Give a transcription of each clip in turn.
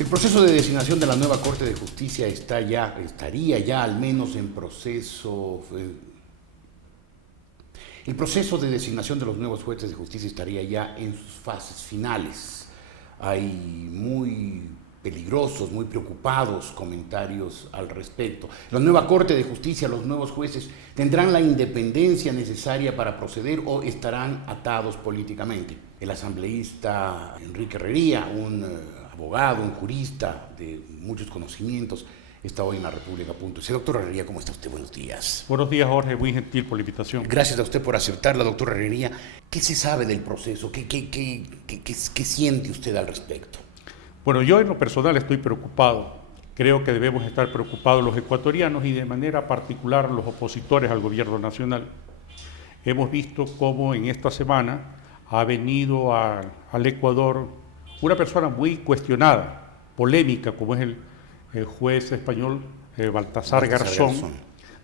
El proceso de designación de la nueva Corte de Justicia estaría ya al menos en proceso. El proceso de designación de los nuevos jueces de justicia estaría ya en sus fases finales. Hay muy peligrosos, muy preocupados comentarios al respecto. La nueva Corte de Justicia, los nuevos jueces, ¿tendrán la independencia necesaria para proceder o estarán atados políticamente? El asambleísta Enrique Herrería, un abogado, un jurista de muchos conocimientos, está hoy en la República.es. Doctor Herrería, ¿cómo está usted? Buenos días. Buenos días, Jorge. Muy gentil por la invitación. Gracias a usted por aceptarla, doctor Herrería. ¿Qué se sabe del proceso? ¿Qué siente usted al respecto? Bueno, yo en lo personal estoy preocupado. Creo que debemos estar preocupados los ecuatorianos y de manera particular los opositores al gobierno nacional. Hemos visto cómo en esta semana ha venido al Ecuador una persona muy cuestionada, polémica, como es el juez español Baltasar Garzón.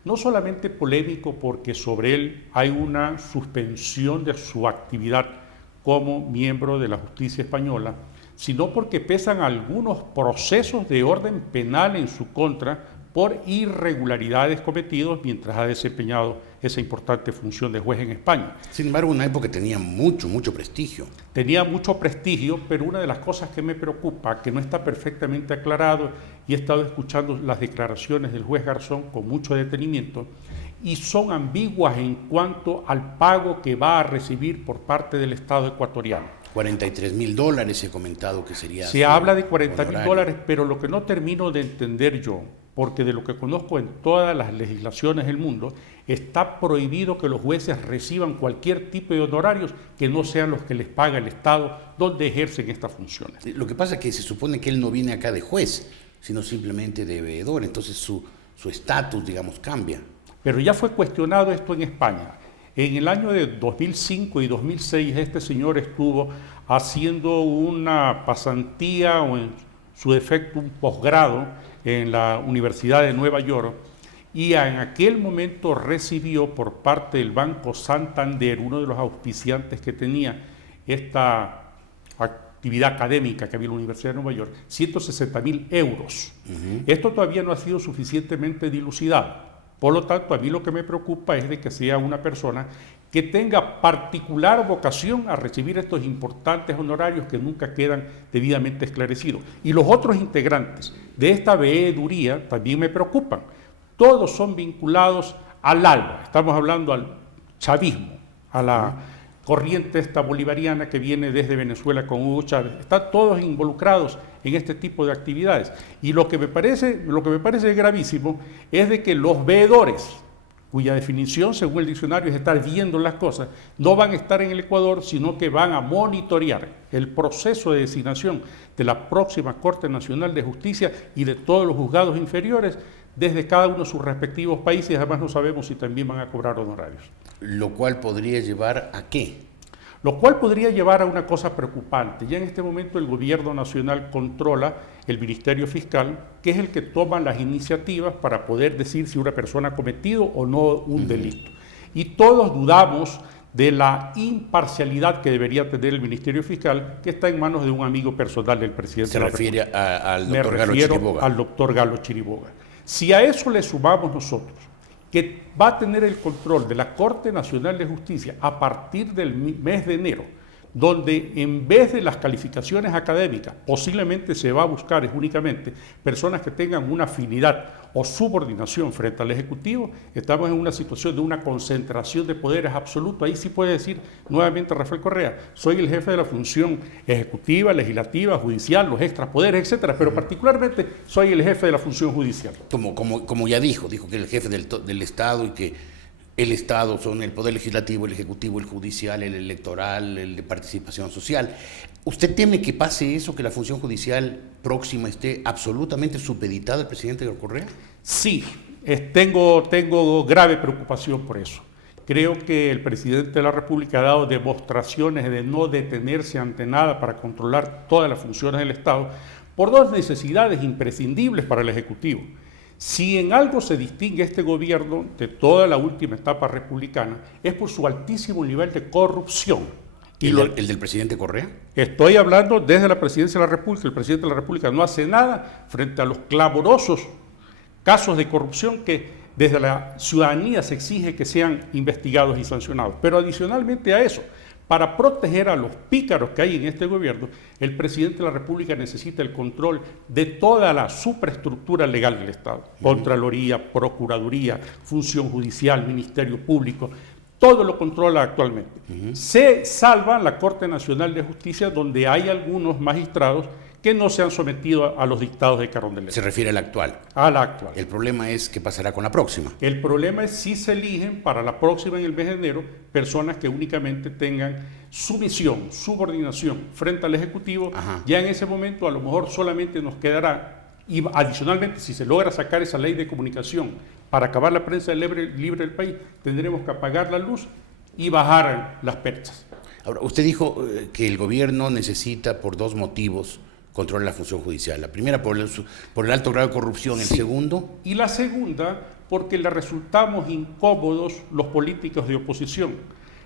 No solamente polémico porque sobre él hay una suspensión de su actividad como miembro de la justicia española, sino porque pesan algunos procesos de orden penal en su contra por irregularidades cometidos mientras ha desempeñado esa importante función de juez en España. Sin embargo, una época tenía mucho prestigio. Tenía mucho prestigio, pero una de las cosas que me preocupa, que no está perfectamente aclarado, y he estado escuchando las declaraciones del juez Garzón con mucho detenimiento, y son ambiguas en cuanto al pago que va a recibir por parte del Estado ecuatoriano. $43,000 he comentado que sería. Se habla de $40,000, pero lo que no termino de entender yo, porque de lo que conozco en todas las legislaciones del mundo, está prohibido que los jueces reciban cualquier tipo de honorarios que no sean los que les paga el Estado donde ejercen estas funciones. Lo que pasa es que se supone que él no viene acá de juez, sino simplemente de veedor, entonces su estatus, digamos, cambia. Pero ya fue cuestionado esto en España. En el año de 2005 y 2006 este señor estuvo haciendo una pasantía o en su defecto un posgrado en la Universidad de Nueva York y en aquel momento recibió por parte del Banco Santander, uno de los auspiciantes que tenía esta actividad académica que había en la Universidad de Nueva York, 160.000 euros. Esto todavía no ha sido suficientemente dilucidado. Por lo tanto, a mí lo que me preocupa es de que sea una persona que tenga particular vocación a recibir estos importantes honorarios que nunca quedan debidamente esclarecidos. Y los otros integrantes de esta veeduría también me preocupan. Todos son vinculados al ALBA, estamos hablando al chavismo, a la corriente esta bolivariana que viene desde Venezuela con Hugo Chávez. Están todos involucrados en este tipo de actividades. Y lo que me parece gravísimo es de que los veedores, cuya definición según el diccionario es estar viendo las cosas, no van a estar en el Ecuador, sino que van a monitorear el proceso de designación de la próxima Corte Nacional de Justicia y de todos los juzgados inferiores desde cada uno de sus respectivos países. Además no sabemos si también van a cobrar honorarios. Lo cual podría llevar ¿a qué? Lo cual podría llevar a una cosa preocupante. Ya en este momento el gobierno nacional controla el Ministerio Fiscal, que es el que toma las iniciativas para poder decir si una persona ha cometido o no un delito. Y todos dudamos de la imparcialidad que debería tener el Ministerio Fiscal, que está en manos de un amigo personal del presidente de la República. ¿Se refiere al doctor Galo Chiriboga? Me refiero al doctor Galo Chiriboga. Si a eso le sumamos nosotros, que va a tener el control de la Corte Nacional de Justicia a partir del mes de enero, donde en vez de las calificaciones académicas, posiblemente se va a buscar únicamente personas que tengan una afinidad o subordinación frente al Ejecutivo, estamos en una situación de una concentración de poderes absoluto. Ahí sí puede decir nuevamente Rafael Correa, soy el jefe de la función ejecutiva, legislativa, judicial, los extrapoderes, etcétera, pero particularmente soy el jefe de la función judicial. Como ya dijo que el jefe del Estado y que el Estado son el Poder Legislativo, el Ejecutivo, el Judicial, el Electoral, el de Participación Social. ¿Usted teme que pase eso, que la función judicial próxima esté absolutamente supeditada al presidente Correa? Sí, tengo grave preocupación por eso. Creo que el presidente de la República ha dado demostraciones de no detenerse ante nada para controlar todas las funciones del Estado por dos necesidades imprescindibles para el Ejecutivo. Si en algo se distingue este gobierno de toda la última etapa republicana, es por su altísimo nivel de corrupción. Y ¿El del presidente Correa? Estoy hablando desde la presidencia de la República. El presidente de la República no hace nada frente a los clamorosos casos de corrupción que desde la ciudadanía se exige que sean investigados y sancionados. Pero adicionalmente a eso, para proteger a los pícaros que hay en este gobierno, el presidente de la República necesita el control de toda la superestructura legal del Estado. Contraloría, Procuraduría, Función Judicial, Ministerio Público, todo lo controla actualmente. Se salva la Corte Nacional de Justicia, donde hay algunos magistrados que no se han sometido a los dictados de Carondelet. Se refiere al actual. A la actual. El problema es qué pasará con la próxima. El problema es si se eligen para la próxima en el mes de enero personas que únicamente tengan sumisión, subordinación frente al Ejecutivo. Ajá. Ya en ese momento a lo mejor solamente nos quedará, y adicionalmente si se logra sacar esa ley de comunicación para acabar la prensa libre del país, tendremos que apagar la luz y bajar las perchas. Ahora, usted dijo que el gobierno necesita por dos motivos controlar la función judicial. La primera por el alto grado de corrupción, el segundo. Y la segunda porque le resultamos incómodos los políticos de oposición.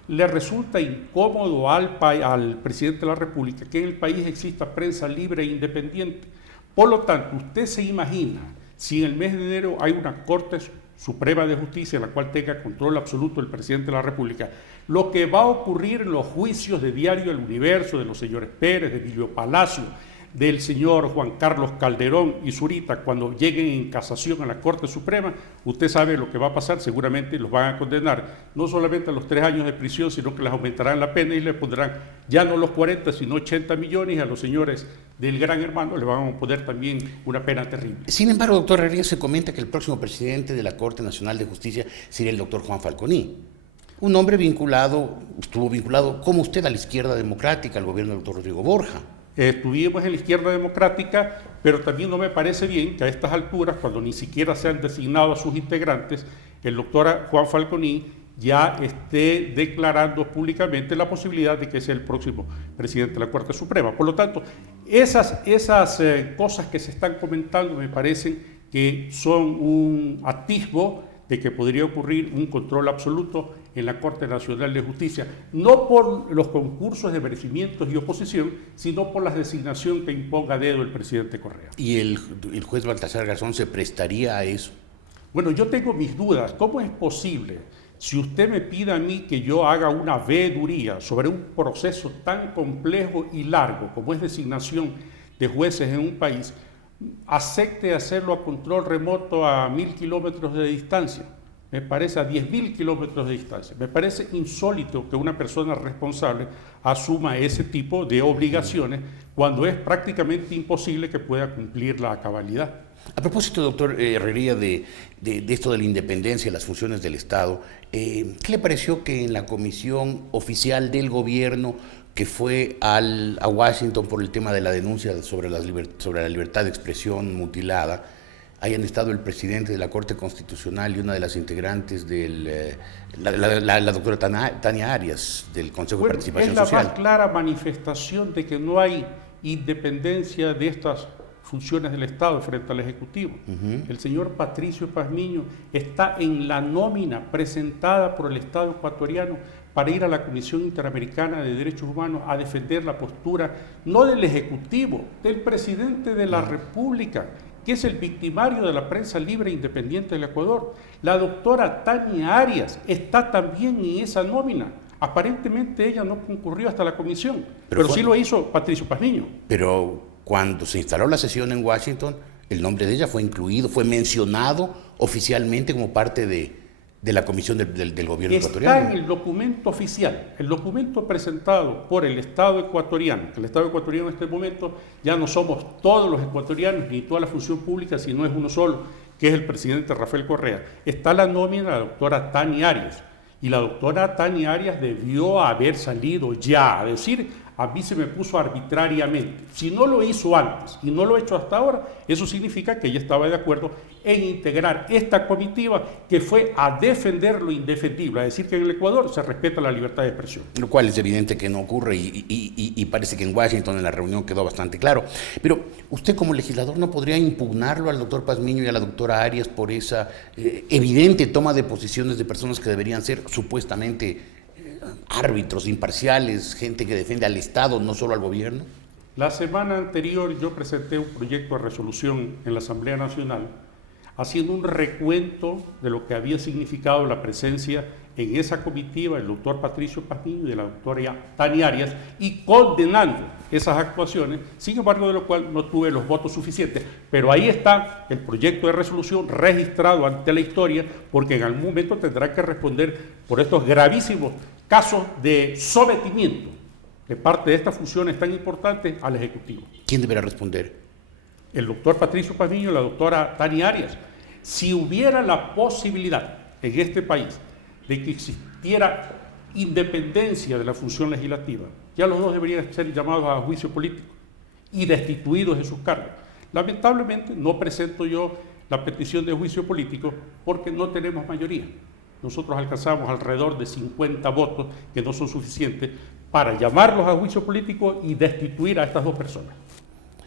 Le resulta incómodo al presidente de la República que en el país exista prensa libre e independiente. Por lo tanto, usted se imagina si en el mes de enero hay una Corte Suprema de Justicia en la cual tenga control absoluto el presidente de la República, lo que va a ocurrir en los juicios de Diario El Universo, de los señores Pérez, de Emilio Palacio, del señor Juan Carlos Calderón y Zurita, cuando lleguen en casación a la Corte Suprema, usted sabe lo que va a pasar, seguramente los van a condenar no solamente a los 3 años de prisión, sino que les aumentarán la pena y les pondrán ya no los 40, sino 80 millones, y a los señores del Gran Hermano le van a poner también una pena terrible. Sin embargo, doctor Herrera, se comenta que el próximo presidente de la Corte Nacional de Justicia sería el doctor Juan Falconi, un hombre estuvo vinculado como usted a la izquierda democrática, al gobierno del doctor Rodrigo Borja. Estuvimos en la izquierda democrática, pero también no me parece bien que a estas alturas, cuando ni siquiera se han designado a sus integrantes, el doctor Juan Falconi ya esté declarando públicamente la posibilidad de que sea el próximo presidente de la Corte Suprema. Por lo tanto, esas cosas que se están comentando me parecen que son un atisbo de que podría ocurrir un control absoluto en la Corte Nacional de Justicia, no por los concursos de merecimientos y oposición, sino por la designación que imponga a dedo el presidente Correa. ¿Y el juez Baltasar Garzón se prestaría a eso? Bueno, yo tengo mis dudas. ¿Cómo es posible, si usted me pide a mí que yo haga una veeduría sobre un proceso tan complejo y largo como es designación de jueces en un país, acepte hacerlo a control remoto a 1000 kilómetros de distancia? Me parece a 10.000 kilómetros de distancia. Me parece insólito que una persona responsable asuma ese tipo de obligaciones cuando es prácticamente imposible que pueda cumplirla a cabalidad. A propósito, doctor Herrería, de esto de la independencia y las funciones del Estado, ¿qué le pareció que en la comisión oficial del gobierno que fue a Washington por el tema de la denuncia sobre la libertad de expresión mutilada, hayan estado el presidente de la Corte Constitucional y una de las integrantes la doctora Tania Arias, del Consejo de Participación Social? Es la más clara manifestación de que no hay independencia de estas funciones del Estado frente al Ejecutivo. El señor Patricio Pazmiño está en la nómina presentada por el Estado ecuatoriano para ir a la Comisión Interamericana de Derechos Humanos a defender la postura, no del Ejecutivo, del presidente de la República, que es el victimario de la prensa libre e independiente del Ecuador. La doctora Tania Arias está también en esa nómina. Aparentemente ella no concurrió hasta la comisión, pero sí lo hizo Patricio Pazmiño. Pero cuando se instaló la sesión en Washington, el nombre de ella fue incluido, fue mencionado oficialmente como parte de la comisión del gobierno ecuatoriano. Está en el documento oficial, el documento presentado por el Estado ecuatoriano, que el Estado ecuatoriano en este momento ya no somos todos los ecuatorianos ni toda la función pública, sino es uno solo, que es el presidente Rafael Correa. Está la nómina de la doctora Tania Arias, y la doctora Tania Arias debió haber salido ya a decir: a mí se me puso arbitrariamente. Si no lo hizo antes y no lo ha hecho hasta ahora, eso significa que ella estaba de acuerdo en integrar esta comitiva que fue a defender lo indefendible, a decir que en el Ecuador se respeta la libertad de expresión. Lo cual es evidente que no ocurre y parece que en Washington en la reunión quedó bastante claro. Pero usted como legislador no podría impugnarlo al doctor Pazmiño y a la doctora Arias por esa evidente toma de posiciones de personas que deberían ser supuestamente árbitros imparciales, gente que defiende al Estado, no solo al gobierno? La semana anterior yo presenté un proyecto de resolución en la Asamblea Nacional haciendo un recuento de lo que había significado la presencia en esa comitiva del doctor Patricio Pazmiño y de la doctora Tania Arias y condenando esas actuaciones, sin embargo de lo cual no tuve los votos suficientes. Pero ahí está el proyecto de resolución registrado ante la historia, porque en algún momento tendrá que responder por estos gravísimos casos de sometimiento de parte de estas funciones tan importantes al Ejecutivo. ¿Quién deberá responder? El doctor Patricio Pazmiño y la doctora Tania Arias. Si hubiera la posibilidad en este país de que existiera independencia de la función legislativa, ya los dos deberían ser llamados a juicio político y destituidos de sus cargos. Lamentablemente no presento yo la petición de juicio político porque no tenemos mayoría. Nosotros alcanzamos alrededor de 50 votos que no son suficientes para llamarlos a juicio político y destituir a estas dos personas.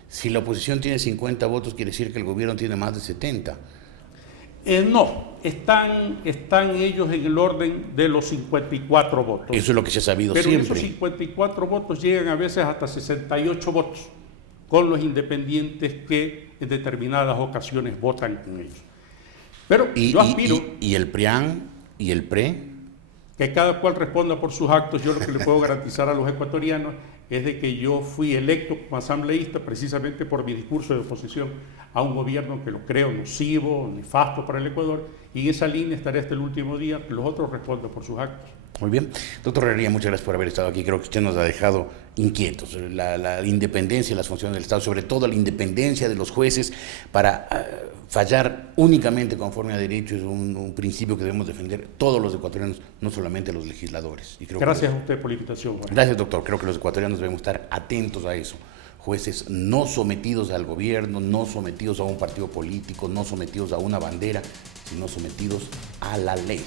Si la oposición tiene 50 votos, quiere decir que el gobierno tiene más de 70. No, están ellos en el orden de los 54 votos. Eso es lo que se ha sabido pero siempre. Pero esos 54 votos llegan a veces hasta 68 votos con los independientes que en determinadas ocasiones votan con ellos. Pero yo aspiro... ¿Y el PRIAN y el PRE? Que cada cual responda por sus actos. Yo lo que le puedo garantizar a los ecuatorianos es de que yo fui electo como asambleísta precisamente por mi discurso de oposición a un gobierno que lo creo nocivo, nefasto para el Ecuador, y en esa línea estaré hasta el último día, que los otros respondan por sus actos. Muy bien. Doctor Herrería, muchas gracias por haber estado aquí. Creo que usted nos ha dejado inquietos. La independencia y las funciones del Estado, sobre todo la independencia de los jueces para fallar únicamente conforme a derecho, es un principio que debemos defender todos los ecuatorianos, no solamente los legisladores. Y creo gracias a usted por la invitación, Juan. Gracias, doctor. Creo que los ecuatorianos debemos estar atentos a eso. Jueces no sometidos al gobierno, no sometidos a un partido político, no sometidos a una bandera, sino sometidos a la ley.